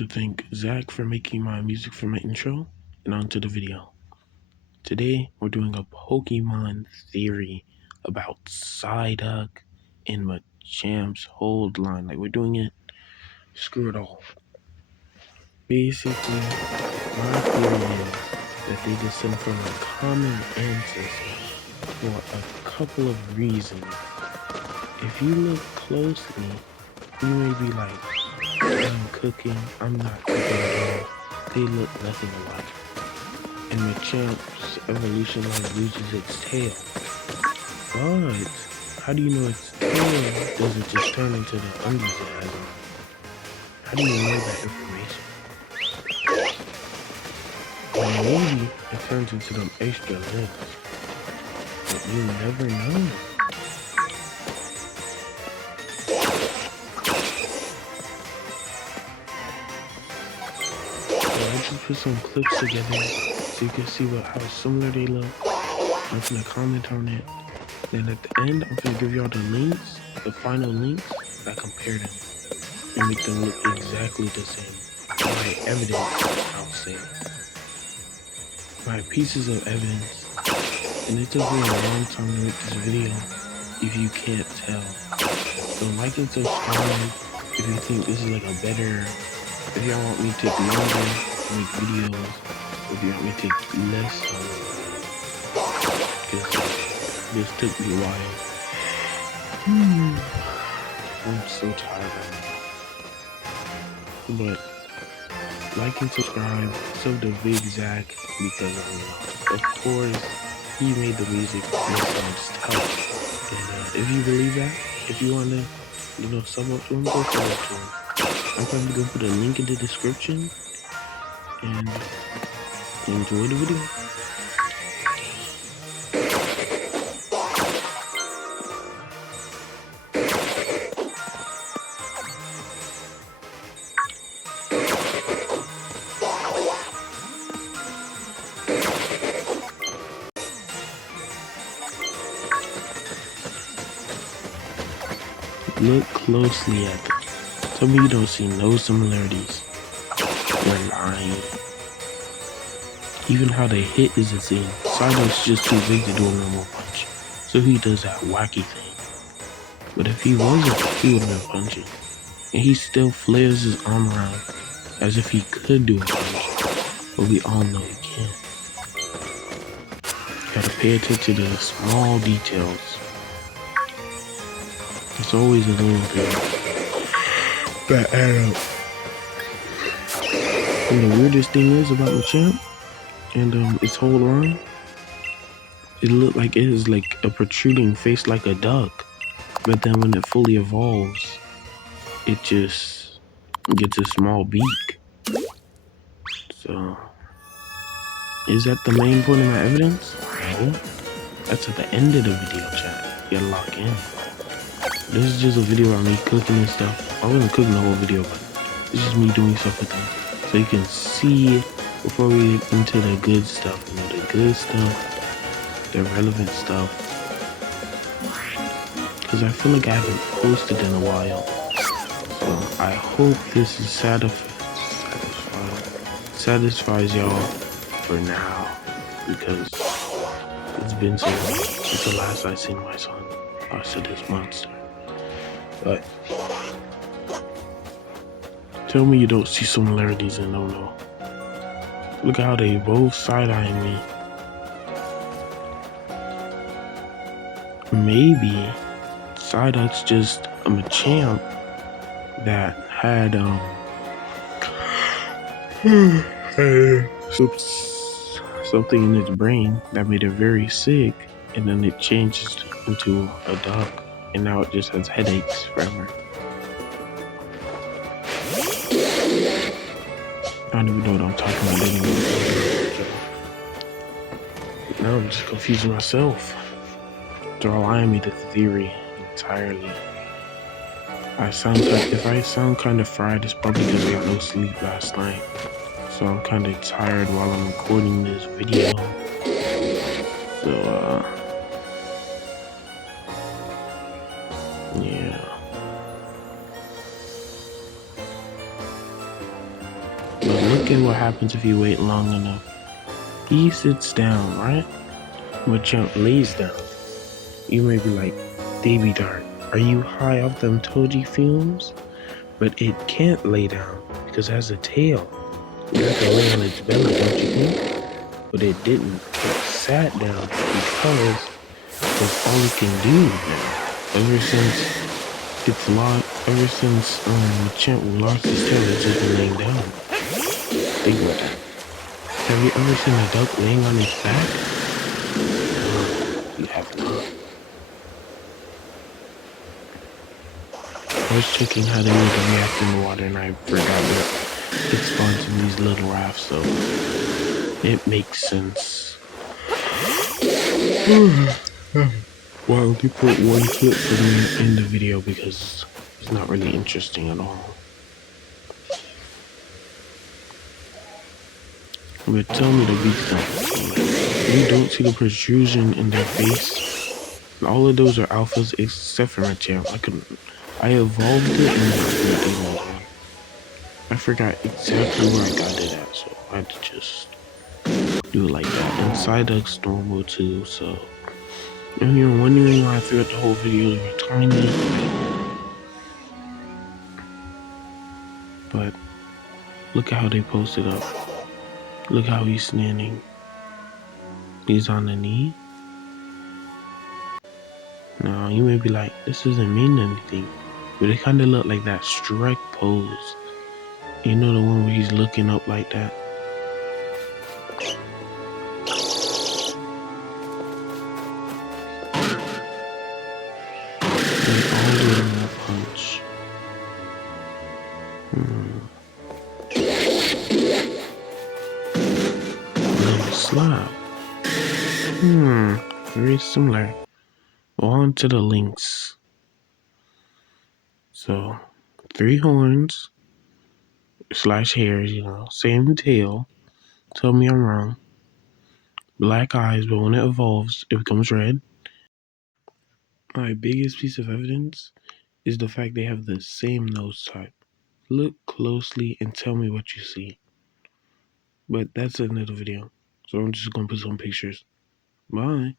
to thank Zach for making my music for my intro, and on to the video. Today, we're doing a Pokemon theory about Psyduck and Machamp's hold line. Like, we're doing it, screw it all. Basically, my theory is that they descend from a common ancestor for a couple of reasons. If you look closely, you may be like, I'm cooking, I'm not cooking at all. They look nothing alike. And Machamp's evolution line loses its tail. But how do you know its tail doesn't just turn into the undies it has on? How do you know that information? Well, maybe it turns into them extra limbs. But you never know. I just put some clips together so you can see how similar they look. I'm gonna comment on it. Then at the end, I'm gonna give y'all the links, the final links that compare them and make them look exactly the same. My evidence, I'll say. My pieces of evidence. And it took me a long time to make this video, if you can't tell. So like and subscribe if you think this is like a better, if y'all want me to take longer, make videos, if you want me to take less time, because this took me a while. I'm so tired right now. But like and subscribe, so the big Zach, because of course he made the music and it sounds tough. And if you believe that, if you want to, sum up to him, go sum up to him. I'm probably gonna put a link in the description and enjoy the video. Look closely at them. Tell me you don't see no similarities. You're lying. Even how they hit is the same. Psyduck's just too big to do a normal punch, so he does that wacky thing. But if he wasn't, he would have been punching. And he still flares his arm around as if he could do a punch, but we all know he can't. Gotta pay attention to the small details. It's always a little thing that add up. And the weirdest thing is about Machamp and its whole line, it looked like it is like a protruding face like a duck, but then when it fully evolves, it just gets a small beak. So, is that the main point of my evidence? No, that's at the end of the video, chat. You gotta lock in. This is just a video of me cooking and stuff. I wasn't cooking the whole video, but it's just me doing stuff with them. So you can see before we get into the good stuff, the good stuff, the relevant stuff. Because I feel like I haven't posted in a while. So I hope this is satisfies y'all for now. Because it's been so long since the last I seen my son. I said this monster. But tell me you don't see similarities and don't know. Look how they both side-eyeing me. Maybe Psyduck's just a Machamp that had something in its brain that made it very sick, and then it changed into a duck, and now it just has headaches forever. I don't even know what I'm talking about anymore. Now I'm just confusing myself. They're all eyeing me the theory entirely. If I sound kind of fried, it's probably because I got no sleep last night. So I'm kind of tired while I'm recording this video. So, yeah. look at what happens if you wait long enough. He sits down, right? Machamp lays down. You may be like, Baby Dart, are you high off them Toji fumes? But it can't lay down because it has a tail. You have to lay on its belly, don't you think? But it didn't. It sat down because that's all it can do now. Ever since Machamp lost his tail, it's just been laying down. Think about that. Have you ever seen a duck laying on its back? No, you have not. I was checking how they would react in the water and I forgot that it spawns in these little rafts, so it makes sense. Well, they put one clip for me in the video because it's not really interesting at all. But tell me the beast don't. You don't see the protrusion in their face. All of those are alphas except for Machamp. I evolved it and then I forgot exactly where I got it at, so I had to just do it like that. And Psyduck's normal too, so if you're wondering why throughout the whole video they were tiny, but look at how they posted up. Look how he's standing. He's on the knee. Now you may be like, this doesn't mean anything, but it kind of looked like that strike pose. You know, the one where he's looking up like that. They all did in that punch. Little slap. Very similar. On to the links. So, 3 horns / hairs, you know, same tail. Tell me I'm wrong. Black eyes, but when it evolves, it becomes red. My biggest piece of evidence is the fact they have the same nose type. Look closely and tell me what you see. But that's another video, so I'm just gonna put some pictures. Bye.